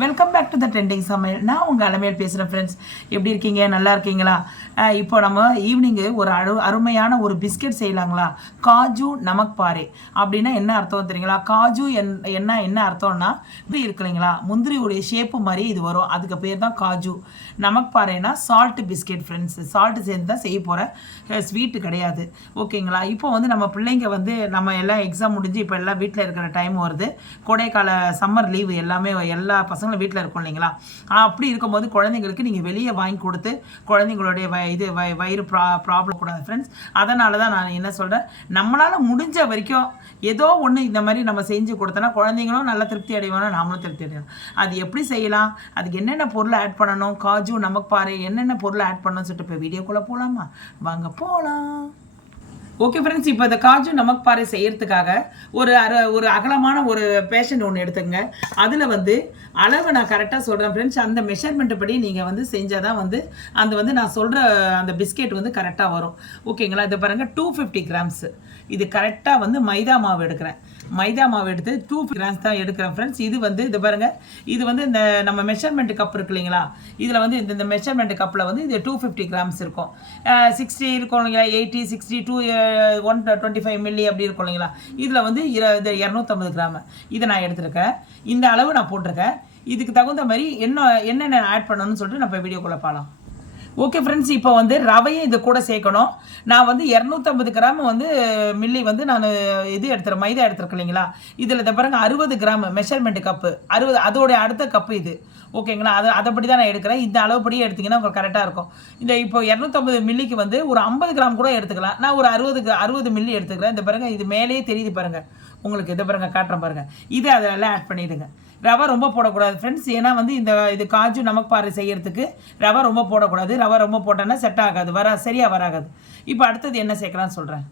Welcome back to the trending சமையல். நான் உங்கள் அலமையல் பேசுகிறேன் ஃப்ரெண்ட்ஸ் எப்படி இருக்கீங்க? நல்லா இருக்கீங்களா? இப்போ நம்ம ஈவினிங்கு ஒரு அரு அருமையான ஒரு பிஸ்கெட் செய்யலாங்களா? காஜு நமக் பாறை அப்படின்னா என்ன அர்த்தம் தெரியுங்களா? காஜு என் என்ன என்ன அர்த்தம்னா இப்படி இருக்கு இல்லைங்களா? முந்திரியுடைய ஷேப்பு மாதிரி இது வரும். அதுக்கு பேர் தான் காஜு. நமக் பாறைனா சால்ட் பிஸ்கெட் ஃப்ரெண்ட்ஸ் சால்ட் சேர்ந்து தான் செய்ய போகிற ஸ்வீட்டு கிடையாது. ஓகேங்களா? இப்போ வந்து நம்ம பிள்ளைங்க வந்து நம்ம எல்லாம் எக்ஸாம் முடிஞ்சு இப்போ எல்லாம் வீட்டில் இருக்கிற டைம் வருது. கோடைக்கால சம்மர் லீவு எல்லாமே எல்லா பசங்களும் வீட்டில் இருக்கும் இல்லைங்களா? அப்படி இருக்கும்போது குழந்தைங்களுக்கு நீங்கள் வெளியே வாங்கி கொடுத்து குழந்தைங்களுடைய வ இது வ வயிறு ப்ரா ப்ராப்ளம் கூடாது ஃப்ரெண்ட்ஸ் அதனால தான் நான் என்ன சொல்கிறேன் நம்மளால் முடிஞ்ச வரைக்கும் ஏதோ ஒன்று இந்த மாதிரி நம்ம செஞ்சு கொடுத்தோன்னா குழந்தைங்களும் நல்லா திருப்தி அடைவானோ நாமளும் திருப்தி அடையணும் அது எப்படி செய்யலாம்? அதுக்கு என்னென்ன பொருள் ஆட் பண்ணணும்? காஜு நமக்கு பாரு என்னென்ன பொருள் ஆட் பண்ணணும்னு சொல்லிட்டு இப்போ வீடியோக்குள்ளே போகலாமா வாங்க போகலாம் ஓகே ஃப்ரெண்ட்ஸ் இப்போ இந்த காஜு நமக்கு பாறை செய்கிறதுக்காக ஒரு அர ஒரு அகலமான ஒரு பேஷண்ட் ஒன்று எடுத்துங்க அதில் வந்து அளவு நான் கரெக்டாக சொல்கிறேன் ஃப்ரெண்ட்ஸ் அந்த மெஷர்மெண்ட் படி நீங்கள் வந்து செஞ்சால் தான் வந்து அந்த வந்து நான் சொல்கிற அந்த பிஸ்கெட் வந்து கரெக்டாக வரும். ஓகேங்களா இது பாருங்கள் டூ ஃபிஃப்டி கிராம்ஸு இது கரெக்டாக வந்து மைதா மாவு எடுக்கிறேன். மைதா மாவு எடுத்து டூ கிராம்ஸ் தான் எடுக்கிறேன் ஃப்ரெண்ட்ஸ் இது வந்து இது பாருங்கள் இது வந்து இந்த நம்ம மெஷர்மெண்ட் கப் இருக்கு இல்லைங்களா? இதில் வந்து இந்த இந்த மெஷர்மெண்ட் கப்பில் வந்து இது டூ ஃபிஃப்டி கிராம்ஸ் இருக்கும். சிக்ஸ்டி இருக்கும் இல்லைங்களா? Eighty sixty two one twenty five milli அப்படி இருக்கும் இல்லைங்களா? இதில் வந்து இர இது இரநூத்தம்பது கிராம் இதை நான் எடுத்திருக்கேன். இந்த அளவு நான் போட்டிருக்கேன். இதுக்கு தகுந்த மாதிரி என்ன என்னென்ன ஆட் பண்ணணும்னு சொல்லிட்டு நம்ம வீடியோக்குள்ளே பார்க்கலாம் ஓகே ஃப்ரெண்ட்ஸ் இப்போ வந்து ரவையும் இது கூட சேர்க்கணும். நான் வந்து இரநூத்தம்பது கிராம் வந்து மில்லி வந்து நான் இது எடுத்துகிறேன் மைதா எடுத்துருக்கேன் இல்லைங்களா? இதில் இதை பாருங்க அறுபது கிராம் மெஷர்மெண்ட் கப்பு அறுபது அதோடைய அடுத்த கப்பு இது. ஓகேங்களா அதை அதைப்படி தான் நான் எடுக்கிறேன். இந்த அளவுப்படியே எடுத்திங்கன்னா உங்களுக்கு கரெக்டாக இருக்கும். இந்த இப்போ இரநூத்தம்பது மில்லிக்கு வந்து ஒரு ஐம்பது கிராம் கூட எடுத்துக்கலாம். நான் ஒரு அறுபது அறுபது மில்லி எடுத்துக்கிறேன். இந்த பாருங்கள் இது மேலேயே தெரியுது பாருங்கள் உங்களுக்கு இதை பாருங்கள் காட்டுறேன் பாருங்கள் இதை அதெல்லாம் ஆட் பண்ணிவிடுங்க ரவை ரொம்ப போடக்கூடாது. ஃப்ரெண்ட்ஸ் ஏன்னா வந்து இந்த இது காஜு நமக்கு பாரு செய்கிறதுக்கு ரவை ரொம்ப போடக்கூடாது. ரவை ரொம்ப போட்டோன்னா செட் ஆகாது. வரா சரியாக வராகாது. இப்போ அடுத்தது என்ன சேர்க்கலாம்னு சொல்கிறேன்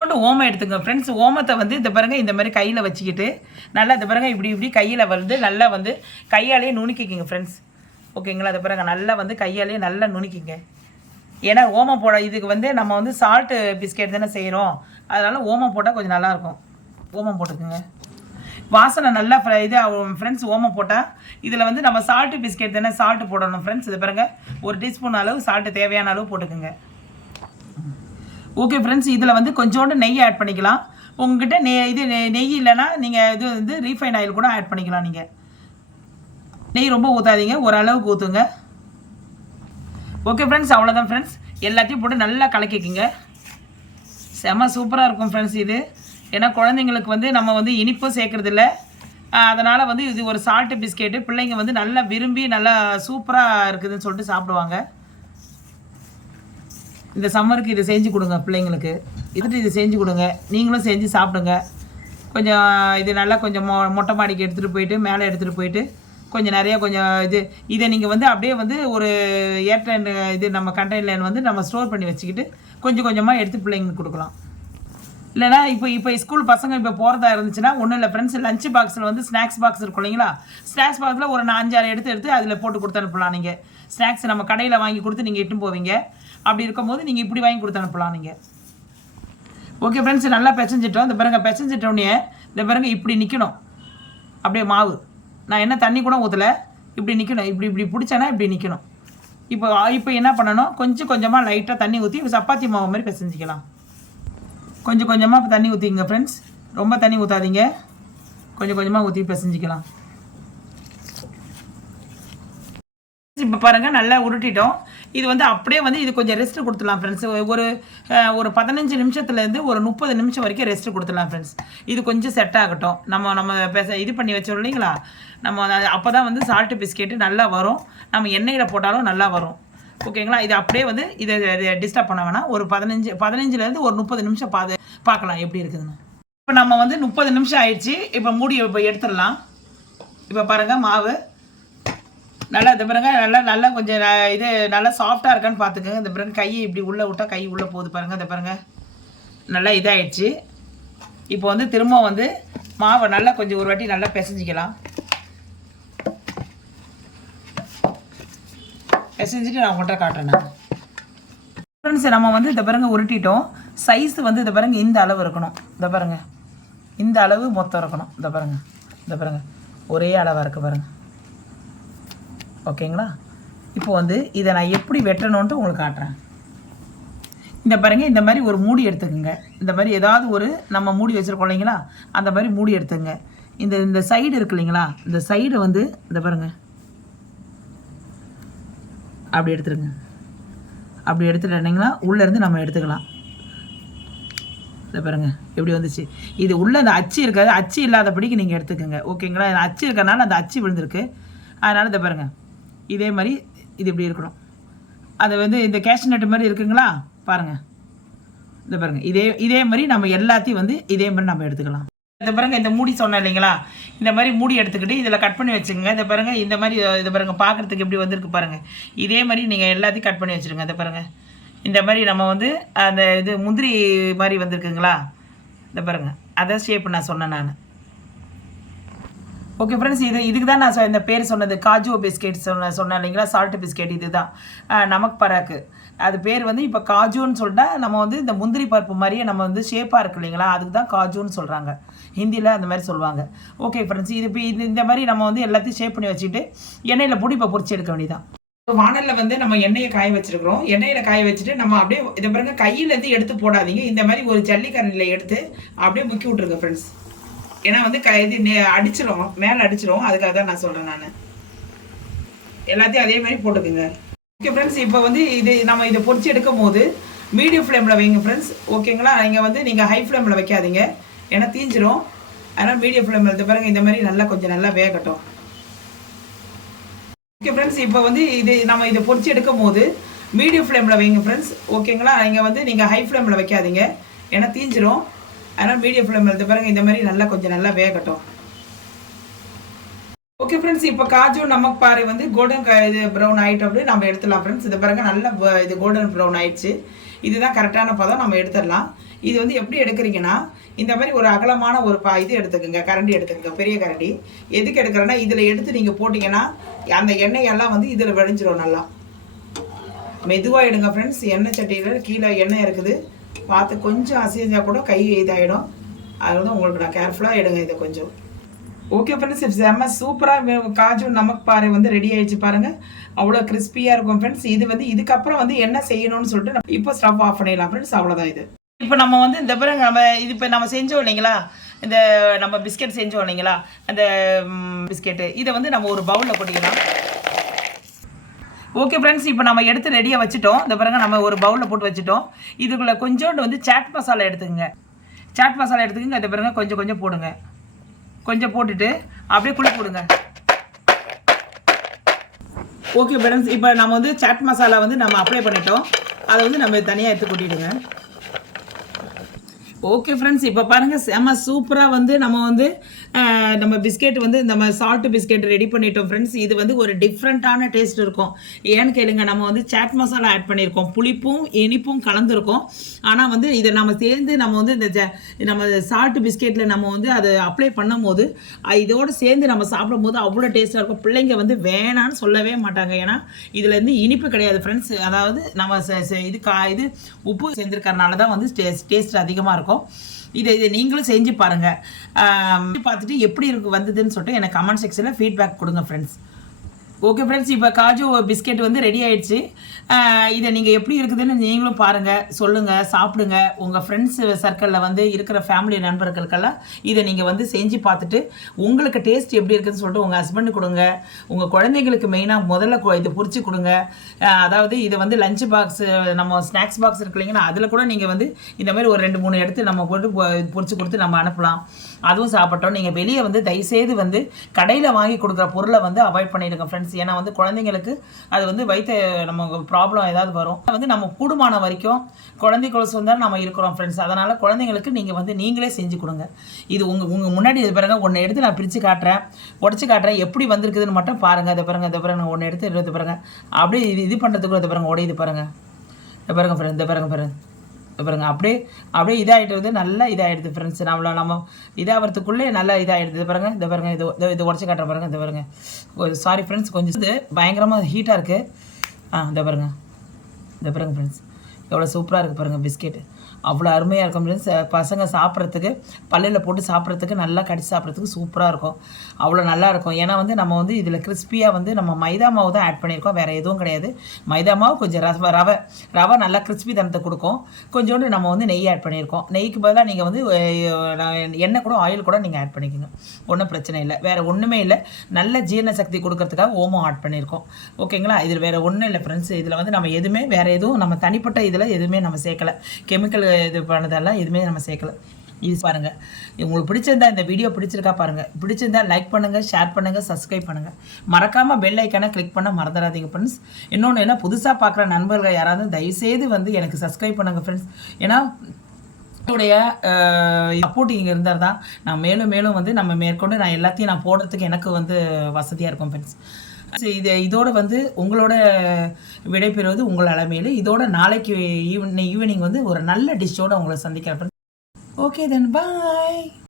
கொண்டு ஓமம் எடுத்துங்க. ஃப்ரெண்ட்ஸ் ஓமத்தை வந்து இந்த பாருங்கள் இந்த மாதிரி கையில் வச்சுக்கிட்டு நல்லா இந்த பாருங்க இப்படி இப்படி கையில் வந்து நல்லா வந்து கையாலேயே நுணுக்கிக்கிங்க ஃப்ரெண்ட்ஸ் ஓகேங்களா? அதை பாருங்க நல்லா வந்து கையாலேயே நல்லா நுணுக்கிங்க. ஏன்னா ஓமம் போட இதுக்கு வந்து நம்ம வந்து சால்ட்டு பிஸ்கெட் தானே செய்கிறோம் அதனால் ஓமம் போட்டால் கொஞ்சம் நல்லாயிருக்கும் ஓமம் போட்டுக்குங்க. வாசனை நல்லா இது ஃப்ரெண்ட்ஸ் ஓமம் போட்டால் இதில் வந்து நம்ம சால்ட்டு பிஸ்கெட் தானே சால்ட்டு போடணும் ஃப்ரெண்ட்ஸ் இது பாருங்கள் ஒரு டீஸ்பூன் அளவு சால்ட்டு தேவையான அளவு போட்டுக்கோங்க. ஓகே ஃப்ரெண்ட்ஸ் இதில் வந்து கொஞ்சோண்டு நெய் ஆட் பண்ணிக்கலாம். உங்ககிட்ட நெய் இது நெய் நெய் இல்லைன்னா நீங்கள் இது வந்து ரீஃபைன் ஆயில் கூட ஆட் பண்ணிக்கலாம் நீங்கள் நெய் ரொம்ப ஊற்றாதீங்க ஓரளவுக்கு ஊற்றுங்க ஓகே ஃப்ரெண்ட்ஸ் அவ்வளோதான் ஃப்ரெண்ட்ஸ் எல்லாத்தையும் போட்டு நல்லா கலக்கிக்கிங்க. செம சூப்பராக இருக்கும் ஃப்ரெண்ட்ஸ் இது. ஏன்னா குழந்தைங்களுக்கு வந்து நம்ம வந்து இனிப்பும் சேர்க்கறது இல்லை அதனால் வந்து இது ஒரு சால்ட்டு பிஸ்கெட்டு பிள்ளைங்க வந்து நல்லா விரும்பி நல்லா சூப்பராக இருக்குதுன்னு சொல்லிட்டு சாப்பிடுவாங்க. இந்த சம்மருக்கு இதை செஞ்சு கொடுங்க பிள்ளைங்களுக்கு. இதுட்டு இது செஞ்சு கொடுங்க. நீங்களும் செஞ்சு சாப்பிடுங்க. கொஞ்சம் இது நல்லா கொஞ்சம் மொ மொட்டை மாடிக்கு எடுத்துகிட்டு போயிட்டு மேலே எடுத்துகிட்டு போயிட்டு கொஞ்சம் நிறையா கொஞ்சம் இது இதை நீங்கள் வந்து அப்படியே வந்து ஒரு ஏர்டைன் இது நம்ம கண்டெய்னர் வந்து நம்ம ஸ்டோர் பண்ணி வச்சுக்கிட்டு கொஞ்சம் கொஞ்சமாக எடுத்து பிள்ளைங்களுக்கு கொடுக்கலாம். இல்லைனா இப்போ இப்போ ஸ்கூல் பசங்க இப்போ போகிறதா இருந்துச்சுன்னா ஒன்றும் இல்லை ஃப்ரெண்ட்ஸ் லஞ்ச் பாக்ஸில் வந்து ஸ்நாக்ஸ் பாக்ஸ் இருக்கும் இல்லைங்களா? ஸ்நாக்ஸ் பாக்ஸில் ஒரு நான் அஞ்சாறு எடுத்து எடுத்து அதில் போட்டு கொடுத்து அனுப்பலாம் நீங்கள் ஸ்நாக்ஸ் நம்ம கடையில் வாங்கி கொடுத்து நீங்கள் இட்டும் போவீங்க. அப்படி இருக்கும்போது நீங்கள் இப்படி வாங்கி கொடுத்து அனுப்பலாம் நீங்கள் ஓகே ஃப்ரெண்ட்ஸ் நல்லா பிசைஞ்சிட்டோம். இந்த பாருங்க பிசைஞ்சிட்டோடனே இந்த பாருங்க இப்படி நிற்கணும் அப்படியே மாவு. நான் என்ன தண்ணி கூட ஊற்றலை இப்படி நிற்கணும் இப்படி இப்படி பிடிச்சேன்னா இப்படி நிற்கணும் இப்போ இப்போ என்ன பண்ணணும்? கொஞ்சம் கொஞ்சமாக லைட்டாக தண்ணி ஊற்றி சப்பாத்தி மாவு மாதிரி பிசைஞ்சிக்கலாம். கொஞ்சம் கொஞ்சமாக இப்போ தண்ணி ஊற்றிங்க ஃப்ரெண்ட்ஸ் ரொம்ப தண்ணி ஊற்றாதீங்க கொஞ்சம் கொஞ்சமாக ஊற்றி பிசைஞ்சிக்கலாம். இப்போ பாருங்கள் நல்லா உருட்டிட்டோம். இது வந்து அப்படியே வந்து இது கொஞ்சம் ரெஸ்ட் கொடுத்துடலாம் ஃப்ரெண்ட்ஸ் ஒரு ஒரு பதினஞ்சு நிமிஷத்துலேருந்து ஒரு முப்பது நிமிஷம் வரைக்கும் ரெஸ்ட் கொடுத்துடலாம் ஃப்ரெண்ட்ஸ் இது கொஞ்சம் செட் ஆகட்டும். நம்ம நம்ம பேச இது பண்ணி வச்சோம் இல்லைங்களா? நம்ம அப்போ தான் வந்து சால்ட்டு பிஸ்கெட்டு நல்லா வரும். நம்ம எண்ணெயில் போட்டாலும் நல்லா வரும். ஓகேங்களா? இது அப்படியே வந்து இதை டிஸ்டர்ப் பண்ண வேணாம். ஒரு பதினஞ்சு பதினஞ்சுலேருந்து ஒரு முப்பது நிமிஷம் பாது பார்க்கலாம் எப்படி இருக்குதுன்னு. இப்போ நம்ம வந்து முப்பது நிமிஷம் ஆயிடுச்சு. இப்போ மூடி இப்போ எடுத்துடலாம். இப்போ பாருங்கள் மாவு. நல்லா இந்த பாருங்க நல்லா நல்லா கொஞ்சம் இது நல்லா சாஃப்டாக இருக்கான்னு பார்த்துக்கோங்க இந்த பாருங்க கையை இப்படி உள்ளே விட்டால் கை உள்ளே போகுது பாருங்கள் இந்த பாருங்கள் நல்லா இதாகிடுச்சு இப்போ வந்து திரும்ப வந்து மாவை நல்லா கொஞ்சம் ஒரு வாட்டி நல்லா பிசைஞ்சிக்கலாம். பிசைஞ்சிட்டு நான் உங்கள்கிட்ட காட்டுறேன் ஃப்ரெண்ட்ஸ் நம்ம வந்து இதை பாருங்க உருட்டிட்டோம். சைஸ் வந்து இதை பாருங்க இந்த அளவு இருக்கணும். இதை பாருங்க. இந்த அளவு மொத்தம் இருக்கணும். இதை பாருங்க. இதை பாருங்க. ஒரே அளவாக இருக்கு பாருங்க. ஓகேங்களா? இப்போ வந்து இதை நான் எப்படி வெட்டணுன்ட்டு உங்களுக்கு காட்டுறேன். இந்த பாருங்க இந்த மாதிரி ஒரு மூடி எடுத்துக்கோங்க. இந்த மாதிரி ஏதாவது ஒரு நம்ம மூடி வச்சுருக்கோம் இல்லைங்களா? அந்த மாதிரி மூடி எடுத்துக்கங்க. இந்த இந்த சைடு இருக்கு இல்லைங்களா? இந்த சைடு வந்து இந்த பாருங்கள் அப்படி எடுத்துருங்க அப்படி எடுத்துட்டீங்கன்னா உள்ளேருந்து நம்ம எடுத்துக்கலாம். இதை பாருங்க எப்படி வந்துச்சு? இது உள்ள அந்த அச்சு இருக்காது அச்சு இல்லாதபடிக்கு நீங்கள் எடுத்துக்கோங்க. ஓகேங்களா? அச்சு இருக்கிறனால அந்த அச்சு விழுந்திருக்கு. அதனால் இதை பாருங்க இதே மாதிரி இது இப்படி இருக்கணும். அது வந்து இந்த கேஷ் நட்டு மாதிரி இருக்குங்களா? பாருங்கள் இதை பாருங்கள் இதே இதே மாதிரி நம்ம எல்லாத்தையும் வந்து இதே மாதிரி நம்ம எடுத்துக்கலாம். இந்த பாருங்கள் இந்த மூடி சொன்னேன் இல்லைங்களா? இந்த மாதிரி மூடி எடுத்துக்கிட்டு இதில் கட் பண்ணி வச்சுங்க இந்த பாருங்கள் இந்த மாதிரி இதை பாருங்கள் பார்க்குறதுக்கு எப்படி வந்திருக்கு பாருங்கள் இதே மாதிரி நீங்கள் எல்லாத்தையும் கட் பண்ணி வச்சுருங்க இந்த பாருங்கள் இந்த மாதிரி நம்ம வந்து அந்த இது முந்திரி மாதிரி வந்திருக்குங்களா? இந்த பாருங்கள் அதை ஷேப் நான் சொன்னேன் நான். ஓகே ஃப்ரெண்ட்ஸ் இது இதுக்கு தான் நான் சொ- இந்த பேர் சொன்னது. காஜு பிஸ்கெட் சொன்ன சொன்னேன் இல்லைங்களா? சால்ட் பிஸ்கெட் இதுதான். தான் நமக்கு பராக்கு. அது பேர் வந்து இப்போ காஜுன்னு சொல்லிட்டா நம்ம வந்து இந்த முந்திரி பருப்பு மாதிரியே நம்ம வந்து ஷேப்பாக இருக்கு இல்லைங்களா? அதுக்கு தான் காஜுன்னு சொல்கிறாங்க ஹிந்தியில் அந்த மாதிரி சொல்லுவாங்க. ஓகே ஃப்ரெண்ட்ஸ் இது இப்போ இது இந்த மாதிரி நம்ம வந்து எல்லாத்தையும் ஷேப் பண்ணி வச்சுட்டு எண்ணெயில் போட்டு இப்போ பொரிச்சு எடுக்க வேண்டியதான் வானல்ல வந்து நம்ம எண்ணெயை காய வச்சிருக்கிறோம். எண்ணெயில காய வச்சுட்டு நம்ம அப்படியே இதை பாருங்க கையில இருந்து எடுத்து போடாதீங்க. இந்த மாதிரி ஒரு ஜல்லிக்கரண்டில எடுத்து அப்படியே முக்கி விட்டுருங்க ஃப்ரெண்ட்ஸ் ஏன்னா வந்து க இது அடிச்சிடும் மேலே அடிச்சிடும் அதுக்காக தான் நான் சொல்கிறேன் நான். எல்லாத்தையும் அதே மாதிரி போட்டுக்குங்க. ஓகே ஃப்ரெண்ட்ஸ் இப்போ வந்து இது நம்ம இதை பொறிச்சு எடுக்கும் போது மீடியம் ஃப்ளேமில் வைங்க ஃப்ரெண்ட்ஸ் ஓகேங்களா நீங்கள் வந்து நீங்கள் ஹை ஃப்ளேமில் வைக்காதீங்க. ஏன்னா தீஞ்சிரும். அதனால் மீடியம் ஃப்ளேமில் எடுத்து பாருங்க. இந்த மாதிரி நல்லா கொஞ்சம் நல்லா வேகட்டும். ஓகே ஃப்ரெண்ட்ஸ் இப்போ வந்து இது நம்ம இதை பொறிச்சு எடுக்கும் போது மீடியம் ஃப்ளேமில் வைங்க ஃப்ரெண்ட்ஸ் ஓகேங்களா நீங்கள் வந்து நீங்கள் ஹை ஃப்ளேமில் வைக்காதீங்க. ஏன்னா தீஞ்சிரும். அதனால் மீடியம் ஃப்ளேமில் எடுத்து பாருங்கள் இந்த மாதிரி நல்லா கொஞ்சம் நல்லா வேகட்டும். ஓகே ஃப்ரெண்ட்ஸ் இப்போ காஜு நமக்கு பாரு வந்து கோல்டன் இது ப்ரௌன் ஆயிட்டு அப்படின்னு நம்ம எடுத்துடலாம் ஃப்ரெண்ட்ஸ் இதை பாருங்க நல்லா இது கோல்டன் ப்ரௌன் ஆயிடுச்சு. இதுதான் கரெக்டான பதம் நம்ம எடுத்துடலாம். இது வந்து எப்படி எடுக்கிறீங்கன்னா இந்த மாதிரி ஒரு அகலமான ஒரு பா இது எடுத்துக்கோங்க கரண்டி எடுத்துக்கோங்க பெரிய கரண்டி. எதுக்கு எடுக்கிறேன்னா இதில் எடுத்து நீங்கள் போட்டிங்கன்னா அந்த எண்ணெயெல்லாம் வந்து இதில் விளைஞ்சிரும் நல்லா. மெதுவாக எடுங்க ஃப்ரெண்ட்ஸ் எண்ணெய் சட்டியில் கீழே எண்ணெய் இருக்குது. பார்த்து கொஞ்சம் அசைஞ்சால் கூட கை இதாகிடும் அது வந்து உங்களுக்கு நான் கேர்ஃபுல்லாக எடுங்க இதை கொஞ்சம். ஓகே ஃப்ரெண்ட்ஸ் செம்ம சூப்பராக காஜு நமக்கு பாரு வந்து ரெடி ஆயிடுச்சு பாருங்க. அவ்வளோ கிறிஸ்பியாக இருக்கும் ஃப்ரெண்ட்ஸ் இது வந்து இதுக்கப்புறம் வந்து என்ன செய்யணும்னு சொல்லிட்டு நம்ம இப்போ ஸ்டவ் ஆஃப் பண்ணிடலாம் ஃப்ரெண்ட்ஸ் அவ்வளோதான் இது. இப்போ நம்ம வந்து இந்த பிறகு நம்ம இது இப்போ நம்ம செஞ்சோம் இல்லைங்களா? இந்த நம்ம பிஸ்கெட் செஞ்சோம் இல்லைங்களா? அந்த பிஸ்கெட்டு இதை வந்து நம்ம ஒரு பவுலில் கொட்டிக்கலாம் ஓகே ஃப்ரெண்ட்ஸ் இப்போ நம்ம எடுத்து ரெடியாக வச்சுட்டோம். இந்த பிறகு நம்ம ஒரு பவுலில் போட்டு வச்சுட்டோம். இதுக்குள்ளே கொஞ்சோண்டு வந்து சாட் மசாலா எடுத்துக்கங்க. சாட் மசாலா எடுத்துக்கங்க. இந்த பிறகு கொஞ்சம் கொஞ்சம் போடுங்க. கொஞ்சம் போட்டுட்டு அப்படியே குழி போடுங்க ஓகே மேடம் இப்போ நம்ம வந்து சாட் மசாலா வந்து நம்ம அப்ளை பண்ணிட்டோம். அதை வந்து நம்ம தனியாக எடுத்து கொட்டிடுங்க. ஓகே ஃப்ரெண்ட்ஸ் இப்போ பாருங்கள் செம சூப்பராக வந்து நம்ம வந்து நம்ம பிஸ்கெட் வந்து நம்ம சால்ட் பிஸ்கெட் ரெடி பண்ணிட்டோம் ஃப்ரெண்ட்ஸ் இது வந்து ஒரு டிஃப்ரெண்ட்டான டேஸ்ட் இருக்கும். ஏன்னு கேளுங்க நம்ம வந்து சாட் மசாலா ஆட் பண்ணியிருக்கோம் புளிப்பும் இனிப்பும் கலந்துருக்கோம். ஆனால் வந்து இதை நம்ம சேர்ந்து நம்ம வந்து இந்த ஜ- நம்ம சால்ட் பிஸ்கெட்டில் நம்ம வந்து அதை அப்ளை பண்ணும்போது போது இதோடு சேர்ந்து நம்ம சாப்பிடும்போது அவ்வளோ டேஸ்ட்டாக இருக்கும். பிள்ளைங்க வந்து வேணான்னு சொல்லவே மாட்டாங்க. ஏன்னா இதில் இனிப்பு கிடையாது ஃப்ரெண்ட்ஸ் அதாவது நம்ம ச- இது கா இது உப்பு சேர்ந்துருக்கறனால தான் வந்து டேஸ்ட் டேஸ்ட் அதிகமாக இருக்கும். இதை இதை நீங்களும் செஞ்சு பாருங்கள் பார்த்துட்டு எப்படி இருக்கு வந்ததுன்னு சொல்லிட்டு எனக்கு கமெண்ட் செக்ஷனில் ஃபீட்பேக் கொடுங்க ஃப்ரெண்ட்ஸ் ஓகே ஃப்ரெண்ட்ஸ் இப்போ காஜு பிஸ்கெட் வந்து ரெடி ஆயிடுச்சு. இதை நீங்கள் எப்படி இருக்குதுன்னு நீங்களும் பாருங்கள் சொல்லுங்கள் சாப்பிடுங்க. உங்கள் ஃப்ரெண்ட்ஸ் சர்க்கிளில் வந்து இருக்கிற ஃபேமிலி நண்பர்களுக்கெல்லாம் இதை நீங்கள் வந்து செஞ்சு பார்த்துட்டு உங்களுக்கு டேஸ்ட் எப்படி இருக்குதுன்னு சொல்லிட்டு உங்கள் ஹஸ்பண்டு கொடுங்க. உங்கள் குழந்தைங்களுக்கு மெயினாக முதல்ல இது பொரிச்சு கொடுங்க. அதாவது இதை வந்து லஞ்ச் பாக்ஸ் நம்ம ஸ்நாக்ஸ் பாக்ஸ் இருக்கு இல்லைங்கன்னா அதில் கூட நீங்கள் வந்து இந்த மாதிரி ஒரு ரெண்டு மூணு எடுத்து நம்ம போட்டு பொ- பொரிச்சு கொடுத்து நம்ம அனுப்பலாம். அதுவும் சாப்பிட்டோம். நீங்கள் வெளியே வந்து தயவுசெய்து வந்து கடையில் வாங்கி கொடுக்குற பொருளை வந்து அவாய்ட் பண்ணிடுங்க ஃப்ரெண்ட்ஸ் ஏன்னா வந்து குழந்தைங்களுக்கு அது வந்து வயிற்று நம்ம ப்ராப்ளம் ஏதாவது வரும். வந்து நம்ம கூடுமான வரைக்கும் குழந்தை கொலசம் தான் நம்ம இருக்கிறோம் ஃப்ரெண்ட்ஸ் அதனால் குழந்தைங்களுக்கு நீங்கள் வந்து நீங்களே செஞ்சு கொடுங்க. இது உங்கள் உங்கள் முன்னாடி இது பாருங்க ஒன்று எடுத்து நான் பிரித்து காட்டுறேன். உடச்சி காட்டுறேன். எப்படி வந்திருக்குதுன்னு மட்டும் பாருங்கள் இதை பாருங்கள் இதை பாருங்க. ஒன்று எடுத்து எடுத்து பாருங்கள் அப்படியே இது இது பண்ணுறதுக்குள்ள இதை பாருங்கள் உடையுது பாருங்கள் இதை பாருங்க ஃப்ரெண்ட் இதை பாருங்க பாருங்கள் இதை அப்படியே அப்படியே இதாகிடுறது வந்து நல்லா இதாகிடுது ஃப்ரெண்ட்ஸ் நம்மள நம்ம இதாகிறதுக்குள்ளே நல்லா இதாகிடுது பாருங்கள் பாருங்க இந்த பாருங்கள் இது இது- இது உடச்சி காட்டுற பாருங்கள் இந்த பாருங்கள் சாரி ஃப்ரெண்ட்ஸ் கொஞ்சம் இது பயங்கரமாக ஹீட்டாக இருக்குது ஆ இந்த பாருங்கள் இந்த பாருங்கள் ஃப்ரெண்ட்ஸ் எவ்வளோ சூப்பராக இருக்குது பாருங்கள் பிஸ்கெட்டு அவ்வளோ அருமையாக இருக்கும். அப்படின்னு பசங்க சாப்பிட்றதுக்கு பல்லில் போட்டு சாப்பிட்றதுக்கு நல்லா கடிச்சு சாப்பிட்றதுக்கு சூப்பராக இருக்கும். அவ்வளோ நல்லாயிருக்கும் ஏன்னா வந்து நம்ம வந்து இதில் கிறிஸ்பியாக வந்து நம்ம மைதா மாவு தான் ஆட் பண்ணியிருக்கோம். வேறு எதுவும் கிடையாது. மைதா மாவு கொஞ்சம் ரவ ரவை ரவை நல்லா கிறிஸ்பி தனத்தை கொடுக்கும். கொஞ்சோண்டு நம்ம வந்து நெய் ஆட் பண்ணியிருக்கோம். நெய்க்கு பதிலாக நீங்கள் வந்து நான் எண்ணெய் கூட ஆயில் கூட நீங்கள் ஆட் பண்ணிக்கோங்க. ஒன்றும் பிரச்சனை இல்லை. வேறு ஒன்றுமே இல்லை. நல்ல ஜீரண சக்தி கொடுக்கறதுக்காக ஓமம் ஆட் பண்ணியிருக்கோம். ஓகேங்களா? இதில் வேறு ஒன்றும் இல்லை ஃப்ரெண்ட்ஸ் இதில் வந்து நம்ம எதுவுமே வேறு எதுவும் நம்ம தனிப்பட்ட இதில் எதுவுமே நம்ம சேர்க்கலை. கெமிக்கல் இது பண்ணதெல்லாம் எதுவுமே நம்ம சேர்க்கல. இது பாருங்கள் உங்களுக்கு பிடிச்சிருந்தா இந்த வீடியோ பிடிச்சிருக்கா பாருங்கள் பிடிச்சிருந்தா லைக் பண்ணுங்கள் ஷேர் பண்ணுங்கள் சப்ஸ்கிரைப் பண்ணுங்கள் மறக்காமல் பெல் ஐக்கானை கிளிக் பண்ண மறந்துடாதீங்க ஃப்ரெண்ட்ஸ் இன்னொன்று என்ன புதுசாக பார்க்குற நண்பர்கள் யாராவது தயவுசெய்து வந்து எனக்கு சப்ஸ்கிரைப் பண்ணுங்க ஃப்ரெண்ட்ஸ் ஏன்னா உடைய சப்போர்ட் இங்கே இருந்தால் தான் நான் மேலும் மேலும் வந்து நம்ம மேற்கொண்டு நான் எல்லாத்தையும் நான் போடுறதுக்கு எனக்கு வந்து வசதியாக இருக்கும் ஃப்ரெண்ட்ஸ் இது இதோட வந்து உங்களோட விடைபெறுவது உங்கள் அளமையில் இதோட நாளைக்கு ஈவினிங் ஈவினிங் வந்து ஒரு நல்ல டிஷ்ஷோட உங்களை சந்திக்கிறேன். ஓகே தென் பாய்